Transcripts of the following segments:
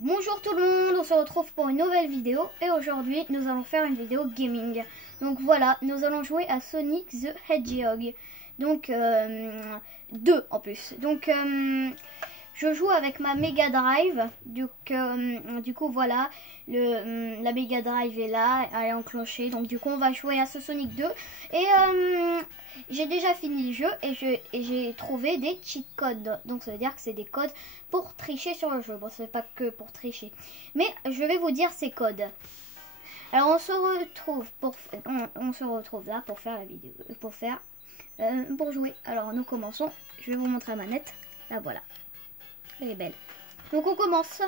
Bonjour tout le monde, on se retrouve pour une nouvelle vidéo et aujourd'hui nous allons faire une vidéo gaming. Donc voilà, nous allons jouer à Sonic the Hedgehog. Donc 2 en plus. Donc je joue avec ma Mega Drive. Du coup voilà, la Mega Drive est là, elle est enclenchée. Donc du coup on va jouer à ce Sonic 2. Et j'ai déjà fini le jeu et j'ai trouvé des cheat codes. Donc ça veut dire que c'est des codes pour tricher sur le jeu. Bon, c'est pas que pour tricher. Mais je vais vous dire ces codes. Alors on se retrouve là pour faire la vidéo, pour jouer. Alors nous commençons. Je vais vous montrer la manette. Là voilà. Elle est belle. Donc on commence.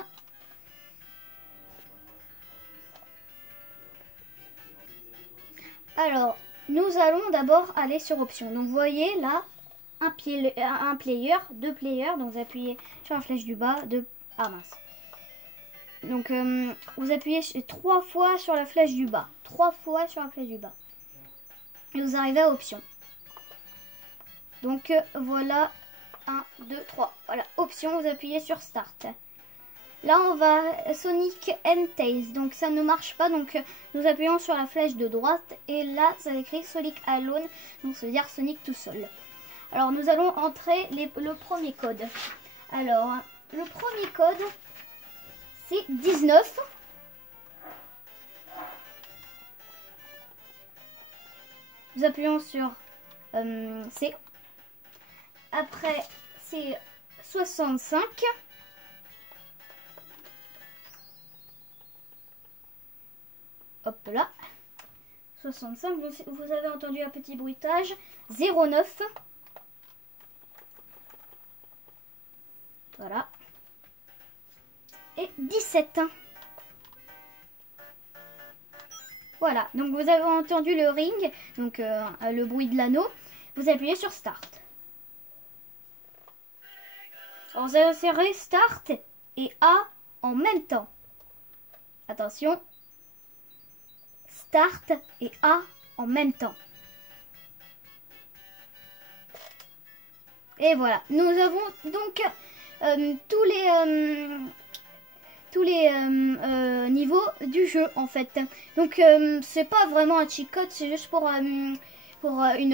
Alors nous allons d'abord aller sur options. Donc vous voyez là un player, 2 players. Donc vous appuyez sur la flèche du bas. Ah mince. Donc vous appuyez 3 fois sur la flèche du bas. 3 fois sur la flèche du bas. Et vous arrivez à options. Donc voilà. 1, 2, 3. Voilà. Options, vous appuyez sur Start. Là on va Sonic and Tails. Donc ça ne marche pas. Donc nous appuyons sur la flèche de droite. Et là ça écrit Sonic Alone. Donc ça veut dire Sonic tout seul. Alors nous allons entrer le premier code. Alors le premier code c'est 19. Nous appuyons sur C. Après, c'est 65. Hop là. 65. Vous avez entendu un petit bruitage. 09. Voilà. Et 17. Voilà. Donc vous avez entendu le ring. Donc le bruit de l'anneau. Vous appuyez sur Start. Alors vous insérez Start et A en même temps. Attention. Start et A en même temps. Et voilà. Nous avons donc tous les niveaux du jeu en fait. Donc c'est pas vraiment un cheat code, c'est juste pour une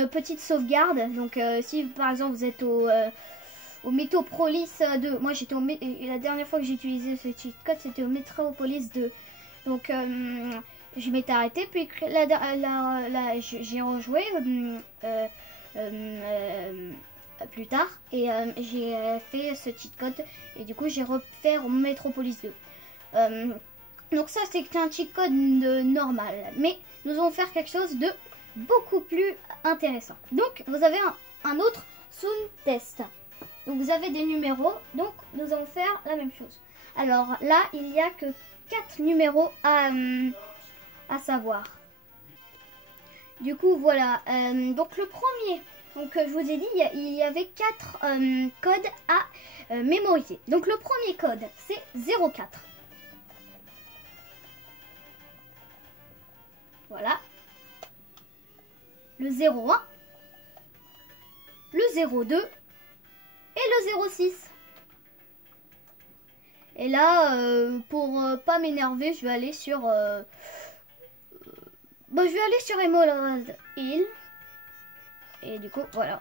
petite sauvegarde. Donc si par exemple vous êtes au Metropolis 2. Moi j'étais la dernière fois que j'ai utilisé ce cheat code c'était au Metropolis 2. Donc je m'étais arrêté puis j'ai rejoué plus tard et j'ai fait ce cheat code et du coup j'ai refait au Metropolis 2. Donc ça c'est un cheat code normal, mais nous allons faire quelque chose de beaucoup plus intéressant. Donc vous avez un autre sound test. Donc vous avez des numéros, donc nous allons faire la même chose. Alors là, il n'y a que 4 numéros à savoir. Du coup, voilà. Donc le premier, donc je vous ai dit, il y avait 4 codes à mémoriser. Donc le premier code, c'est 04. Voilà. Le 01. Le 02. Et le 06. Et là, pour pas m'énerver, je vais aller sur Emerald Hill. Et du coup, voilà.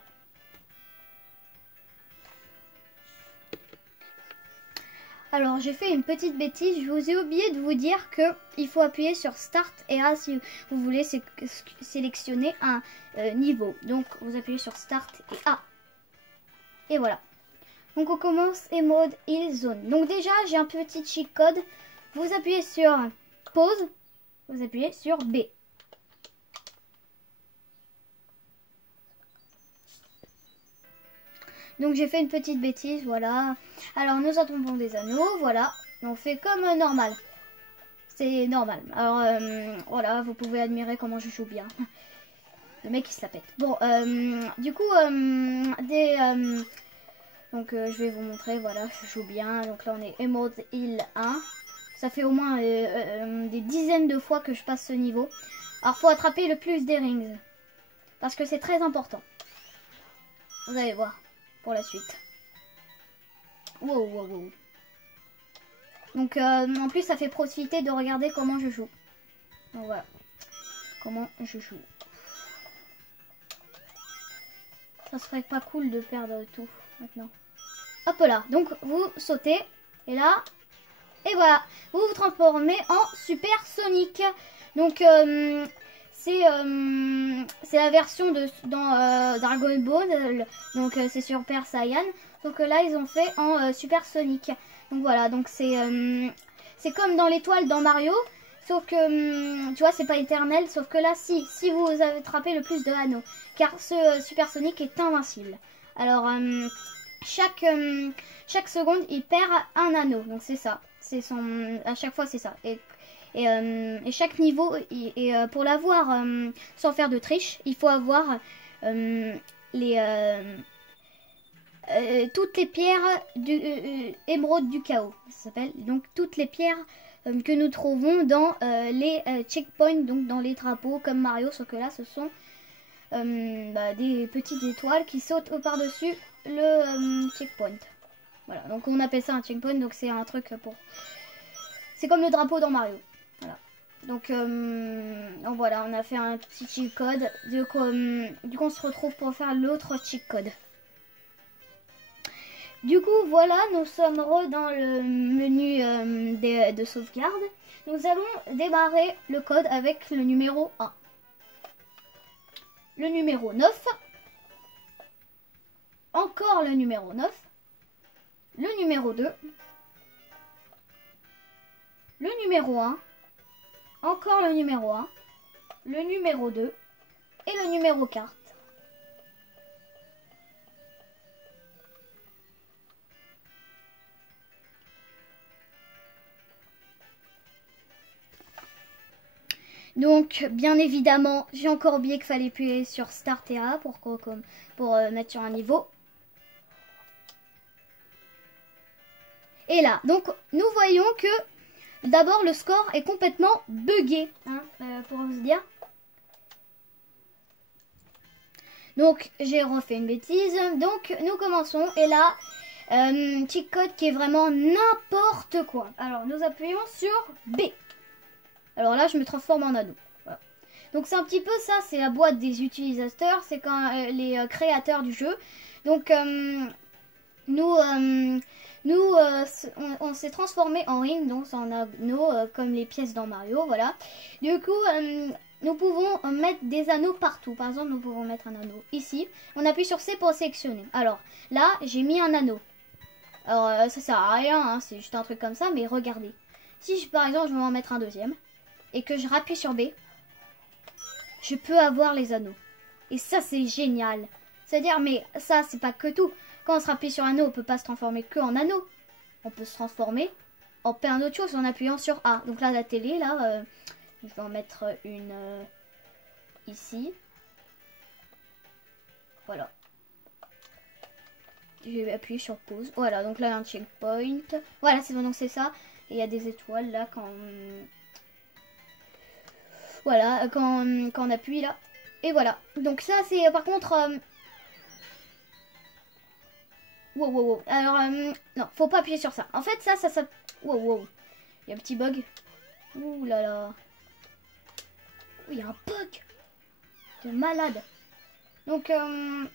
Alors, j'ai fait une petite bêtise. Je vous ai oublié de vous dire que il faut appuyer sur Start et A si vous voulez sélectionner un niveau. Donc, vous appuyez sur Start et A. Et voilà. Donc on commence Emerald Hill Zone. Donc déjà j'ai un petit cheat code. Vous appuyez sur pause. Vous appuyez sur B. Donc j'ai fait une petite bêtise, voilà. Alors nous attendons des anneaux, voilà. On fait comme normal. C'est normal. Alors voilà, vous pouvez admirer comment je joue bien. Le mec il se la pète. Bon, du coup, donc je vais vous montrer, voilà, je joue bien. Donc là on est Emerald Hill 1. Ça fait au moins des dizaines de fois que je passe ce niveau. Alors faut attraper le plus des rings. Parce que c'est très important. Vous allez voir pour la suite. Wow, wow, wow. Donc en plus ça fait profiter de regarder comment je joue. Donc voilà, comment je joue. Ça serait pas cool de perdre tout maintenant. Hop là, donc vous sautez et là, et voilà, vous vous transformez en Super Sonic. Donc c'est la version de dans Dragon Ball, donc c'est Super Saiyan. Donc là ils ont fait en Super Sonic. Donc voilà, donc c'est comme dans l'étoile dans Mario, sauf que tu vois c'est pas éternel, sauf que là si vous avez attrapé le plus de anneaux, car ce Super Sonic est invincible. Alors chaque seconde il perd un anneau, donc c'est ça, c'est son, à chaque fois c'est ça. Et chaque niveau, pour l'avoir sans faire de triche, il faut avoir toutes les pierres du émeraude du chaos, ça s'appelle. Donc toutes les pierres que nous trouvons dans les checkpoints, donc dans les drapeaux comme Mario, sauf que là ce sont des petites étoiles qui sautent par-dessus le checkpoint. Voilà, donc on appelle ça un checkpoint, donc c'est un truc pour... C'est comme le drapeau dans Mario. Voilà. Donc voilà, on a fait un petit cheat code. Du coup on se retrouve pour faire l'autre cheat code. Du coup voilà, nous sommes dans le menu de sauvegarde. Nous allons démarrer le code avec le numéro 1. Le numéro 9. Encore le numéro 9. Le numéro 2. Le numéro 1. Encore le numéro 1. Le numéro 2. Et le numéro 4. Donc, bien évidemment, j'ai encore oublié qu'il fallait appuyer sur Start et A pour mettre sur un niveau. Et là, donc, nous voyons que d'abord le score est complètement buggé, hein, pour vous dire. Donc, j'ai refait une bêtise. Donc, nous commençons. Et là, cheat code qui est vraiment n'importe quoi. Alors, nous appuyons sur B. Alors là, je me transforme en anneau. Voilà. Donc c'est un petit peu ça, c'est la boîte des utilisateurs, c'est quand les créateurs du jeu. Donc on s'est transformé en ring, donc en anneau, comme les pièces dans Mario, voilà. Du coup, nous pouvons mettre des anneaux partout. Par exemple, nous pouvons mettre un anneau ici. On appuie sur C pour sélectionner. Alors là, j'ai mis un anneau. Alors ça sert à rien, hein, c'est juste un truc comme ça, mais regardez. Si par exemple, je veux en mettre un deuxième et que je rappuie sur B, je peux avoir les anneaux. Et ça, c'est génial. C'est-à-dire, mais ça, c'est pas que tout. Quand on se rappuie sur anneau, on peut pas se transformer que en anneau. On peut se transformer en plein d'autres choses en appuyant sur A. Donc là, la télé, là, je vais en mettre une ici. Voilà. Je vais appuyer sur pause. Voilà, donc là, il y a un checkpoint. Voilà, c'est bon, donc c'est ça. Et il y a des étoiles, là, quand... Voilà, quand on appuie là. Et voilà. Donc ça c'est par contre... Wow, wow, wow. Alors, non, faut pas appuyer sur ça. En fait, ça... Wow, wow. Il y a un petit bug. Ouh là là. Il y a un bug. C'est malade. Donc, je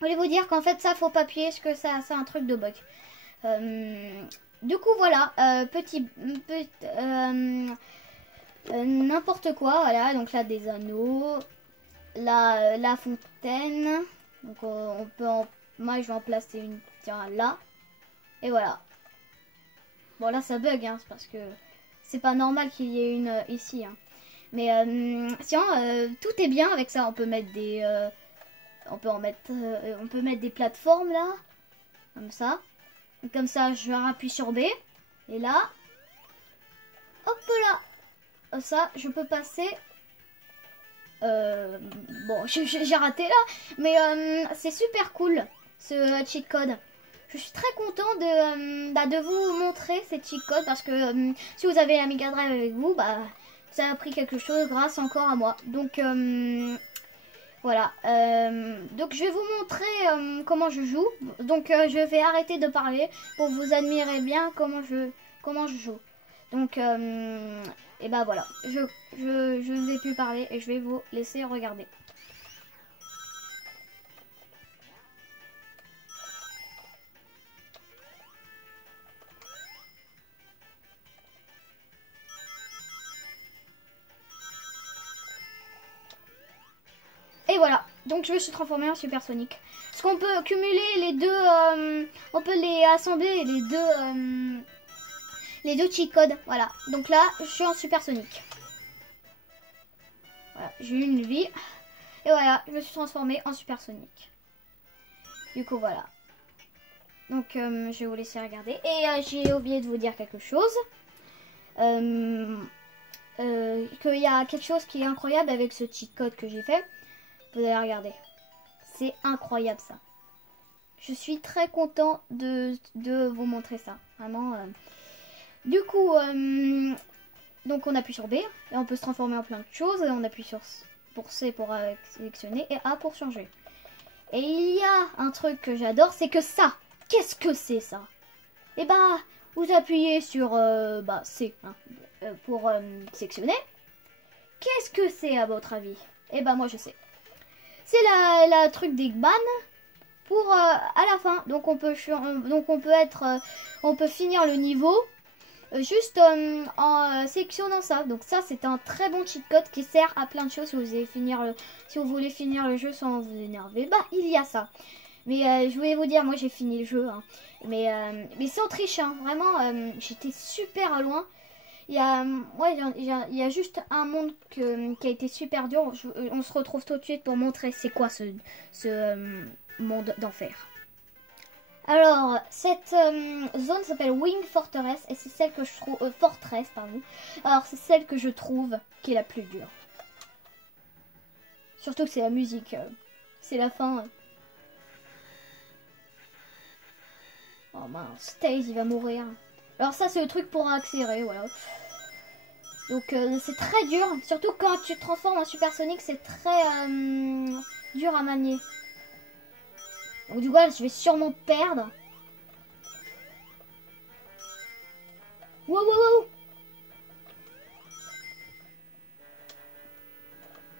voulais vous dire qu'en fait, ça, faut pas appuyer parce que ça c'est un truc de bug. Du coup, voilà. N'importe quoi, voilà, donc là des anneaux, la fontaine, donc on peut moi je vais en placer une, tiens là, et voilà. Bon là ça bug, hein, c'est parce que c'est pas normal qu'il y ait une ici, hein. Mais sinon tout est bien avec ça, on peut mettre des, on peut mettre des plateformes là, comme ça je rappuie sur B, et là, hop là. Ça, je peux passer... bon, j'ai raté là. Mais c'est super cool, ce cheat code. Je suis très content de vous montrer ces cheat codes. Parce que si vous avez la Mega Drive avec vous, bah, ça a pris quelque chose grâce encore à moi. Donc, voilà. Donc, je vais vous montrer comment je joue. Donc, je vais arrêter de parler pour vous admirer bien comment je comment je joue. Donc, et bah voilà, je ne vais plus parler et je vais vous laisser regarder. Et voilà, donc je me suis transformée en supersonique. Parce qu'on peut cumuler les deux, on peut les assembler, les deux cheat codes. Voilà, donc là, je suis en supersonique. Voilà, j'ai eu une vie. Et voilà, je me suis transformée en supersonique. Du coup, voilà. Donc, je vais vous laisser regarder. Et j'ai oublié de vous dire quelque chose. Qu'il y a quelque chose qui est incroyable avec ce cheat code que j'ai fait. Vous allez regarder. C'est incroyable ça. Je suis très content de vous montrer ça. Vraiment. Du coup, donc on appuie sur B. Et on peut se transformer en plein de choses. Et on appuie sur C pour sélectionner. Et A pour changer. Et il y a un truc que j'adore. C'est que ça. Qu'est-ce que c'est ça? Et bah, vous appuyez sur C hein, pour sélectionner. Qu'est-ce que c'est à votre avis? Et bah moi je sais. C'est la truc d'Eggman pour à la fin. Donc on peut on peut finir le niveau juste en sélectionnant ça. Donc ça c'est un très bon cheat code qui sert à plein de choses. Si vous voulez finir le jeu sans vous énerver, bah il y a ça. Mais je voulais vous dire, moi j'ai fini le jeu, hein. Mais sans triche, hein. Vraiment j'étais super loin. Il y a juste un monde qui a été super dur. On se retrouve tout de suite pour montrer c'est quoi ce monde d'enfer. Alors, cette zone s'appelle Wing Fortress et c'est celle que je trouve... Fortress, pardon. Alors, c'est celle que je trouve qui est la plus dure. Surtout que c'est la musique. C'est la fin. Oh mince, Tails il va mourir. Alors ça c'est le truc pour accélérer, voilà. Donc c'est très dur, surtout quand tu te transformes en supersonique, c'est très dur à manier. Donc du coup je vais sûrement perdre. Wow, wow, wow.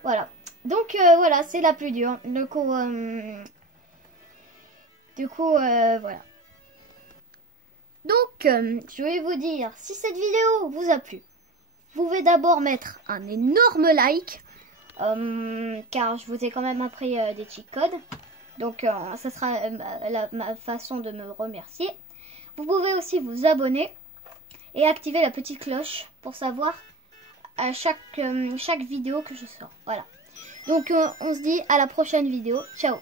Voilà. Donc voilà, c'est la plus dure. Du coup voilà. Donc, je vais vous dire, si cette vidéo vous a plu, vous pouvez d'abord mettre un énorme like, car je vous ai quand même appris des cheat codes. Donc, ça sera ma façon de me remercier. Vous pouvez aussi vous abonner et activer la petite cloche pour savoir à chaque vidéo que je sors. Voilà. Donc, on se dit à la prochaine vidéo. Ciao!